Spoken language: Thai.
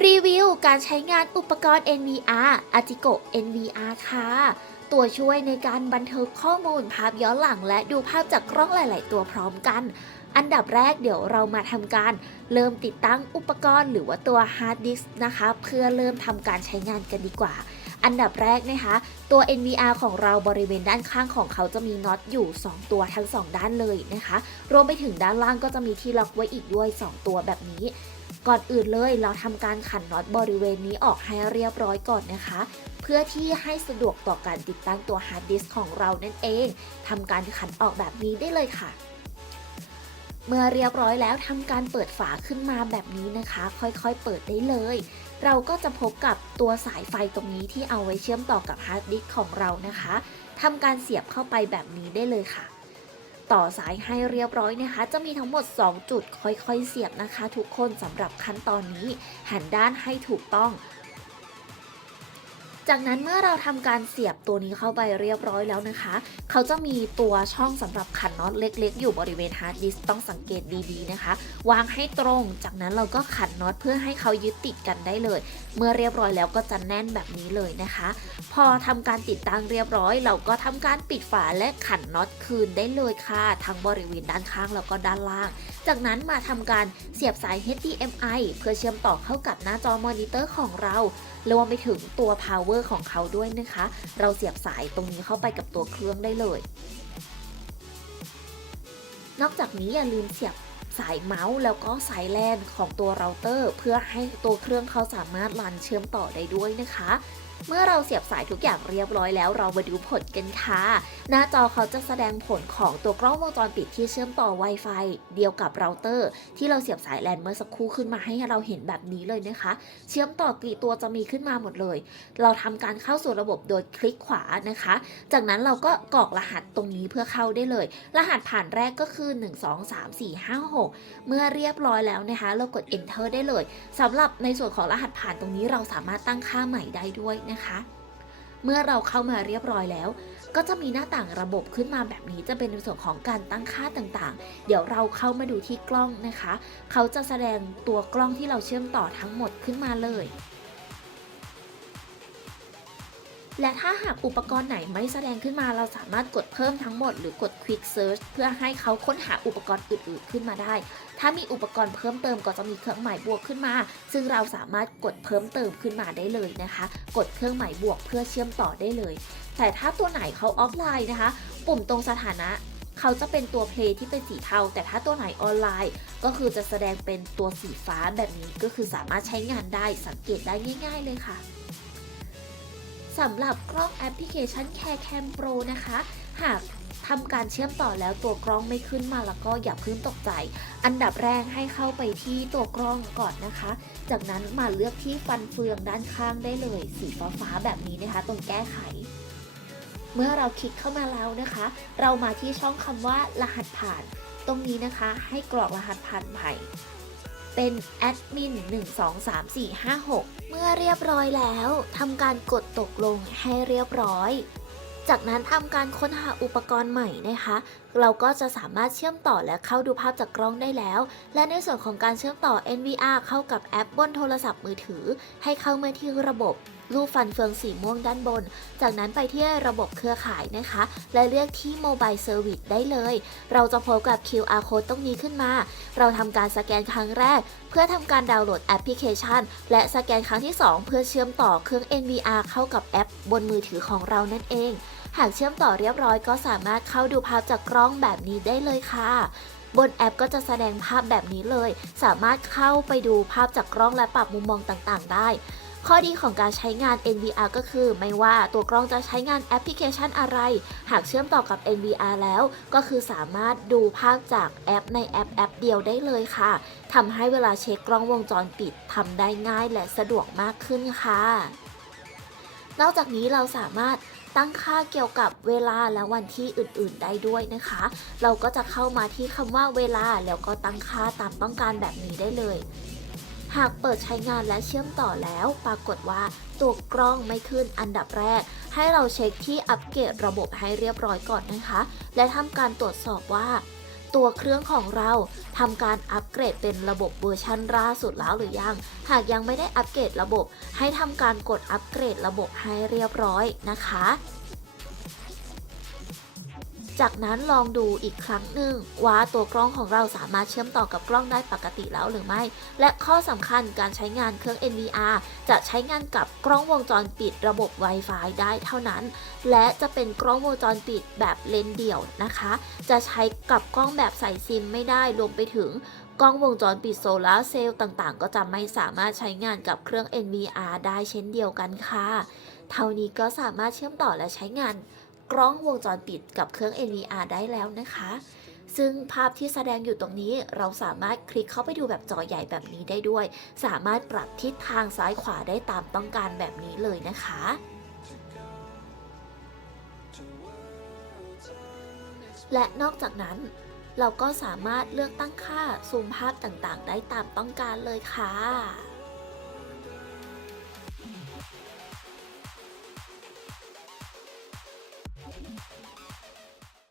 รีวิวการใช้งานอุปกรณ์ NVR a t i c o NVR ค่ะ ตัวช่วยในการบันทึกข้อมูลภาพย้อนหลัง และดูภาพจากกล้องหลาย ๆ ตัวพร้อมกัน อันดับแรกเดี๋ยวเรามาทำการเริ่มติดตั้งอุปกรณ์หรือว่าตัวฮาร์ดดิสก์นะคะ เพื่อเริ่มทำการใช้งานกันดีกว่า อันดับแรกนะคะ ตัว NVR ของเราบริเวณด้านข้างของเขาจะมีน็อตอยู่ 2 ตัวทั้ง 2 ด้านเลยนะคะ รวมไปถึงด้านล่างก็จะมีที่ล็อกไว้อีกด้วย 2 ตัวแบบนี้ ก่อนอื่นเลยเราทำการขันน็อตบริเวณนี้ออกให้เรียบร้อยก่อนนะคะ เพื่อที่ให้สะดวกต่อการติดตั้งตัวฮาร์ดดิสก์ของเรานั่นเองทำการขันออกแบบนี้ได้เลยค่ะเมื่อเรียบร้อยแล้วทำการเปิดฝาขึ้นมาแบบนี้นะคะ ค่อยๆเปิดได้เลย เราก็จะพบกับตัวสายไฟตรงนี้ที่เอาไว้เชื่อมต่อกับฮาร์ดดิสก์ของเรานะคะทำการเสียบเข้าไปแบบนี้ได้เลยค่ะ ต่อสายให้เรียบร้อยนะคะ จะมีทั้งหมด 2 จุดค่อยๆ เสียบนะคะ ทุกคนสำหรับขั้นตอนนี้หันด้านให้ถูกต้อง จากนั้นเมื่อเราทำการเสียบตัวนี้เข้าไปเรียบร้อยแล้วนะคะ เขาจะมีตัวช่องสำหรับขันน็อตเล็ก ๆ อยู่บริเวณฮาร์ดดิสต้องสังเกตดีๆนะคะ วางให้ตรง จากนั้นเราก็ขันน็อตเพื่อให้เขายึดติดกันได้เลย เมื่อเรียบร้อยแล้วก็จะแน่นแบบนี้เลยนะคะ พอทำการติดตั้งเรียบร้อย เราก็ทำการปิดฝาและขันน็อตคืนได้เลยค่ะทั้งบริเวณด้านข้างแล้วก็ด้านล่าง จากนั้นมาทำการเสียบสาย HDMI เพื่อเชื่อมต่อเข้ากับหน้าจอมอนิเตอร์ของเรา รวมไปถึงตัว power ของเขาด้วยนะคะ เราเสียบสายตรงนี้เข้าไปกับตัวเครื่องได้เลย นอกจากนี้อย่าลืมเสียบสายเมาส์แล้วก็สายแลนของตัวเราเตอร์ เพื่อให้ตัวเครื่องเขาสามารถรันเชื่อมต่อได้ด้วยนะคะ เมื่อเราเสียบสายทุกอย่างเรียบร้อยแล้วเรามาดูผลกันค่ะ หน้าจอเขาจะแสดงผลของตัวกล้องวงจรปิดที่เชื่อมต่อ Wi-Fi เดียวกับเราเตอร์ ที่เราเสียบสายแลนเมื่อสักครู่ขึ้นมาให้เราเห็นแบบนี้เลยนะคะ เชื่อมต่อกี่ตัวจะมีขึ้นมาหมดเลย เราทำการเข้าสู่ระบบโดยคลิกขวานะคะ จากนั้นเราก็กรอกรหัสตรงนี้เพื่อเข้าได้เลย รหัสผ่านแรกก็คือ 1 2 3 4 5 6 เมื่อเรียบร้อยแล้วนะคะ เรากด enter ได้เลยสำหรับในส่วนของรหัสผ่านตรงนี้เราสามารถตั้งค่าใหม่ได้ด้วยนะคะ เมื่อเราเข้ามาเรียบร้อยแล้ว ก็จะมีหน้าต่างระบบขึ้นมาแบบนี้จะเป็นในส่วนของการตั้งค่าต่างๆ เดี๋ยวเราเข้ามาดูที่กล้องนะคะ เขาจะแสดงตัวกล้องที่เราเชื่อมต่อทั้งหมดขึ้นมาเลย และถ้าหากอุปกรณ์ไหนไม่แสดงขึ้นมาเราสามารถกดเพิ่มทั้งหมดหรือกด Quick Search เพื่อให้เขาค้นหาอุปกรณ์อื่นๆขึ้นมาได้ ถ้ามีอุปกรณ์เพิ่มเติมก็จะมีเครื่องหมายบวกขึ้นมา ซึ่งเราสามารถกดเพิ่มเติมขึ้นมาได้เลยนะคะ กดเครื่องหมายบวกเพื่อเชื่อมต่อได้เลย แต่ถ้าตัวไหนเขาออฟไลน์นะคะ ปุ่มตรงสถานะเขาจะเป็นตัวเพลย์ที่เป็นสีเทา แต่ถ้าตัวไหนออนไลน์ ก็คือจะแสดงเป็นตัวสีฟ้าแบบนี้ก็คือสามารถใช้งานได้สังเกตได้ง่าย ๆ เลยค่ะ สำหรับกล้องแอปพลิเคชัน CareCam Pro นะคะ หากทำการเชื่อมต่อแล้วตัวกล้องไม่ขึ้นมาแล้วก็อย่าเพิ่งตกใจ อันดับแรกให้เข้าไปที่ตัวกล้องก่อนนะคะ จากนั้นมาเลือกที่ฟันเฟืองด้านข้างได้เลย สีฟ้าๆแบบนี้นะคะ ตรงแก้ไข เมื่อเราคลิกเข้ามาแล้วนะคะ เรามาที่ช่องคำว่ารหัสผ่าน ตรงนี้นะคะ ให้กรอกรหัสผ่านใหม่ เป็นแอดมิน123456 เมื่อเรียบร้อยแล้วทำการกดตกลงให้เรียบร้อย จากนั้นทำการค้นหาอุปกรณ์ใหม่นะคะ เราก็จะสามารถเชื่อมต่อและเข้าดูภาพจากกล้องได้แล้ว และในส่วนของการเชื่อมต่อ NVR เข้ากับแอปบนโทรศัพท์มือถือ ให้เข้ามาที่ระบบ รูปฟันเฟืองสีม่วงด้านบน จากนั้นไปที่ระบบเครือข่ายนะคะ และเลือกที่ Mobile Service ได้เลย เราจะพบกับ QR code ตรงนี้ขึ้นมา เราทำการสแกนครั้งแรก เพื่อทำการดาวน์โหลดแอปพลิเคชัน และสแกนครั้งที่ 2 เพื่อเชื่อมต่อเครื่อง NVR เข้ากับแอป บนมือถือของเรานั่นเอง หากเชื่อมต่อเรียบร้อยก็สามารถเข้าดูภาพจากกล้องแบบนี้ได้เลยค่ะบนแอปก็จะแสดงภาพแบบนี้เลย สามารถเข้าไปดูภาพจากกล้องและปรับมุมมองต่างๆ ได้ ข้อดีของการใช้งาน NVR ก็คือ ไม่ว่าตัวกล้องจะใช้งานแอปพลิเคชันอะไร หากเชื่อมต่อกับ NVR แล้ว ก็คือสามารถดูภาพจากแอปในแอปแอปเดียวได้เลยค่ะทำให้เวลาเช็คกล้องวงจรปิดทำได้ง่ายและสะดวกมากขึ้นค่ะ นอกจากนี้เราสามารถตั้งค่าเกี่ยวกับเวลาและวันที่อื่นๆ ได้ด้วยนะคะ เราก็จะเข้ามาที่คำว่าเวลาแล้วก็ตั้งค่าตามต้องการแบบนี้ได้เลย หากเปิดใช้งานและเชื่อมต่อแล้ว ปรากฏว่าตัวกล้องไม่ขึ้นอันดับแรก ให้เราเช็คที่อัปเกรดระบบให้เรียบร้อยก่อนนะคะ และทำการตรวจสอบว่า ตัวเครื่องของเราทำการอัปเกรดเป็นระบบเวอร์ชันล่าสุดแล้วหรือยัง หากยังไม่ได้อัปเกรดระบบ ให้ทำการกดอัปเกรดระบบให้เรียบร้อยนะคะ จากนั้นลองดูอีกครั้งหนึ่งว่าตัวกล้องของเราสามารถเชื่อมต่อกับกล้องได้ปกติแล้วหรือไม่ และข้อสำคัญการใช้งานเครื่อง NVR จะใช้งานกับกล้องวงจรปิดระบบ Wi-Fi ได้เท่านั้น และจะเป็นกล้องวงจรปิดแบบเลนเดี่ยวนะคะ จะใช้กับกล้องแบบใส่ซิมไม่ได้รวมไปถึงกล้องวงจรปิดโซลาร์เซลล์ต่างๆ ก็จะไม่สามารถใช้งานกับเครื่อง NVR ได้เช่นเดียวกันค่ะ เท่านี้ก็สามารถเชื่อมต่อและใช้งาน กล้องวงจรปิดกับเครื่อง NVR ได้แล้วนะคะ ซึ่งภาพที่แสดงอยู่ตรงนี้เราสามารถคลิกเข้าไปดูแบบจอใหญ่แบบนี้ได้ด้วย สามารถปรับทิศทางซ้ายขวาได้ตามต้องการแบบนี้เลยนะคะและนอกจากนั้นเราก็สามารถเลือกตั้งค่าซูมภาพต่างๆ ได้ตามต้องการเลยค่ะ